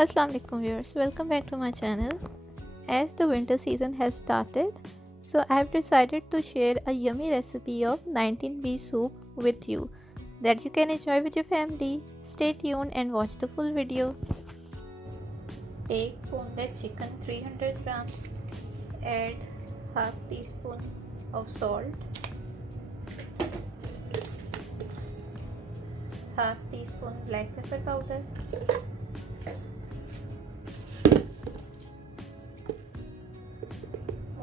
Assalamu alaikum viewers, welcome back to my channel. As the winter season has started, so I have decided to share a yummy recipe of 19B soup with you that you can enjoy with your family. Stay tuned and watch the full video. Take boneless chicken 300 grams, add half teaspoon of salt, half teaspoon black pepper powder,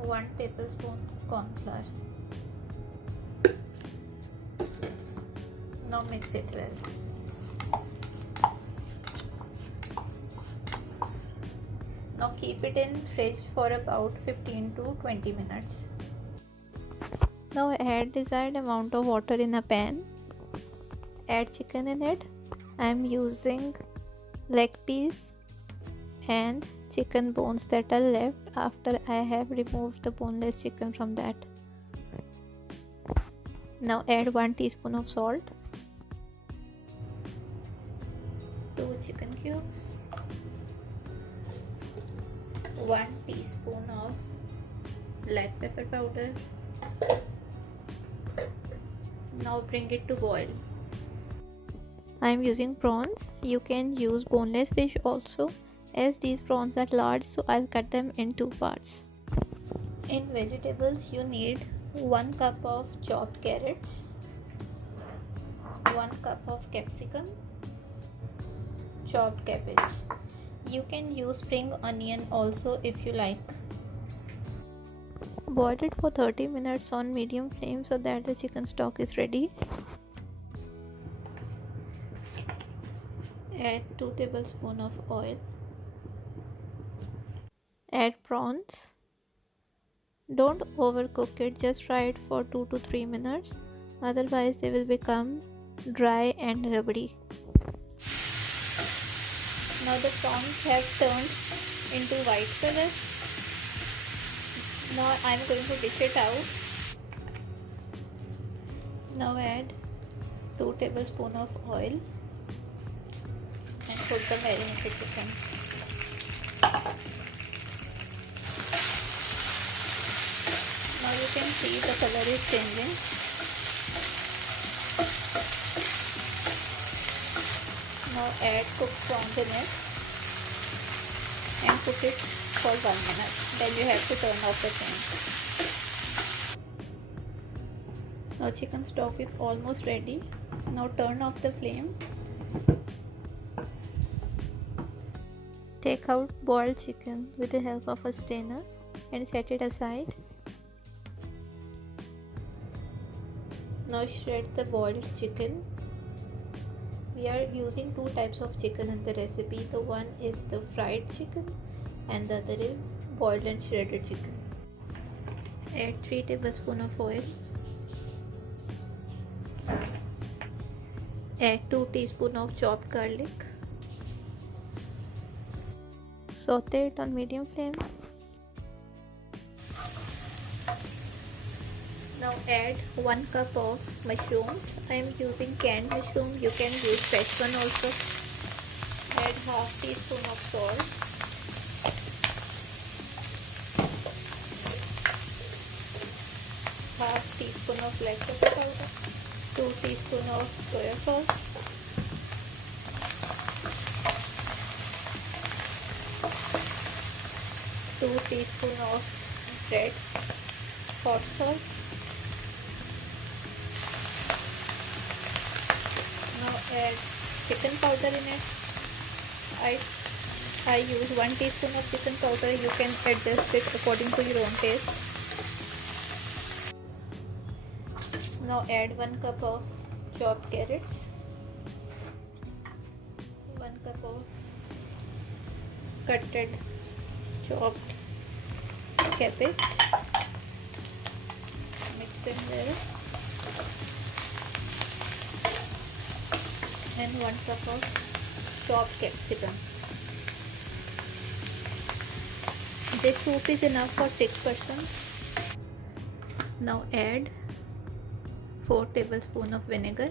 1 tablespoon corn flour. Now mix it well. Now keep it in fridge for about 15 to 20 minutes. Now add desired amount of water in a pan. Add chicken in it. I am using leg piece and chicken bones that are left after I have removed the boneless chicken from that. Now add 1 teaspoon of salt, 2 chicken cubes, 1 teaspoon of black pepper powder. Now bring it to boil. I am using prawns. You can use boneless fish also, as these prawns are large, so I'll cut them in 2 parts. In vegetables you need 1 cup of chopped carrots, 1 cup of capsicum, chopped cabbage. You can use spring onion also if you like. Boil it for 30 minutes on medium flame so that the chicken stock is ready. Add 2 tablespoons of oil. Add prawns. Don't overcook it, just fry it for 2 to 3 minutes, otherwise they will become dry and rubbery. Now the prawns have turned into white color. Now I am going to dish it out. Now add 2 tablespoons of oil and put the marinated chicken. Now you can see the color is changing. Now add cooked prawns in it and cook it for 1 minute. Then you have to turn off the flame. Now chicken stock is almost ready. Now turn off the flame. Take out boiled chicken with the help of a strainer and set it aside. Now shred the boiled chicken. We are using 2 types of chicken in the recipe. The one is the fried chicken and the other is boiled and shredded chicken. Add 3 tablespoons of oil. Add 2 teaspoons of chopped garlic. Saute it on medium flame. Now add 1 cup of mushrooms. I am using canned mushroom. You can use fresh one also. Add half teaspoon of salt. Half teaspoon of black pepper powder. 2 teaspoons of soya sauce. 2 teaspoons of red hot sauce. Now add chicken powder in it. I use 1 teaspoon of chicken powder. You can adjust it according to your own taste. Now add 1 cup of chopped carrots, 1 cup of cutted chopped cabbage. Mix them well. And 1 cup of chopped capsicum. This soup is enough for 6 persons. Now add 4 tablespoons of vinegar,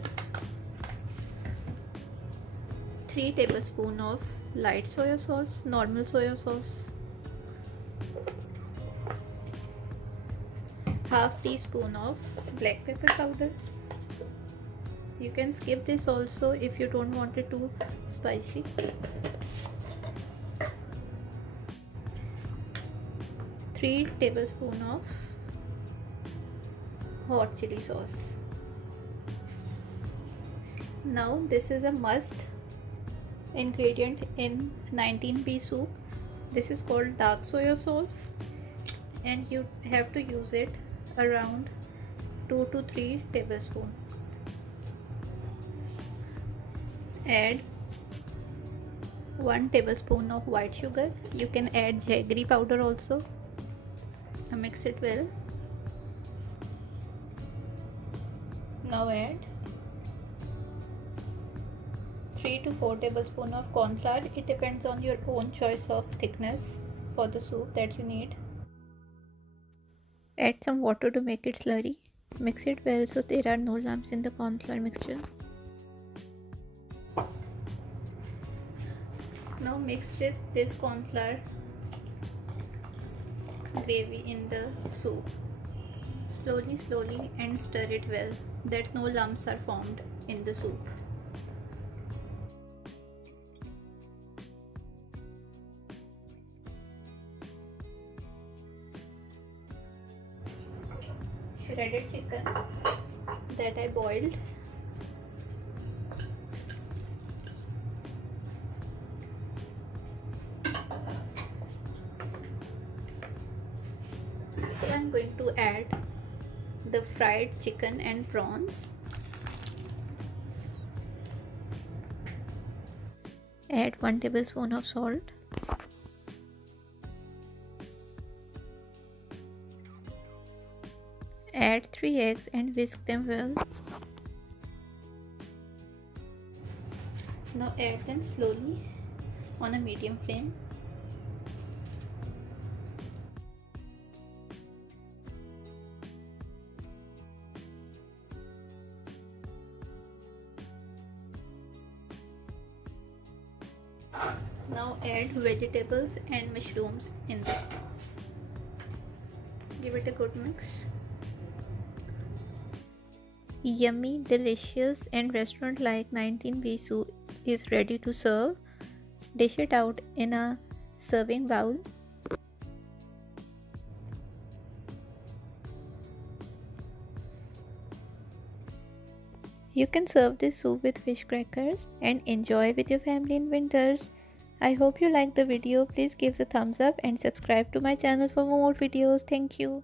3 tablespoons of light soya sauce, normal soya sauce, half teaspoon of black pepper powder. You can skip this also if you don't want it too spicy. 3 tablespoons of hot chili sauce. Now this is a must ingredient in 19B soup. This is called dark soya sauce, and you have to use it around 2 to 3 tablespoons. Add 1 tablespoon of white sugar. You can add jaggery powder also. Mix it well. Now add 3 to 4 tablespoons of corn flour. It depends on your own choice of thickness for the soup that you need. Add some water to make it slurry. Mix it well so there are no lumps in the corn flour mixture. Now mix this corn flour gravy in the soup. Slowly and stir it well that no lumps are formed in the soup. Shredded chicken that I boiled. So I'm going to add the fried chicken and prawns. Add 1 tablespoon of salt. Add 3 eggs and whisk them well. Now add them slowly on a medium flame. Now add vegetables and mushrooms in this. Give it a good mix. Yummy, delicious and restaurant-like 19B soup is ready to serve. Dish it out in a serving bowl. You can serve this soup with fish crackers and enjoy with your family in winters. I hope you liked the video. Please give the thumbs up and subscribe to my channel for more videos. Thank you.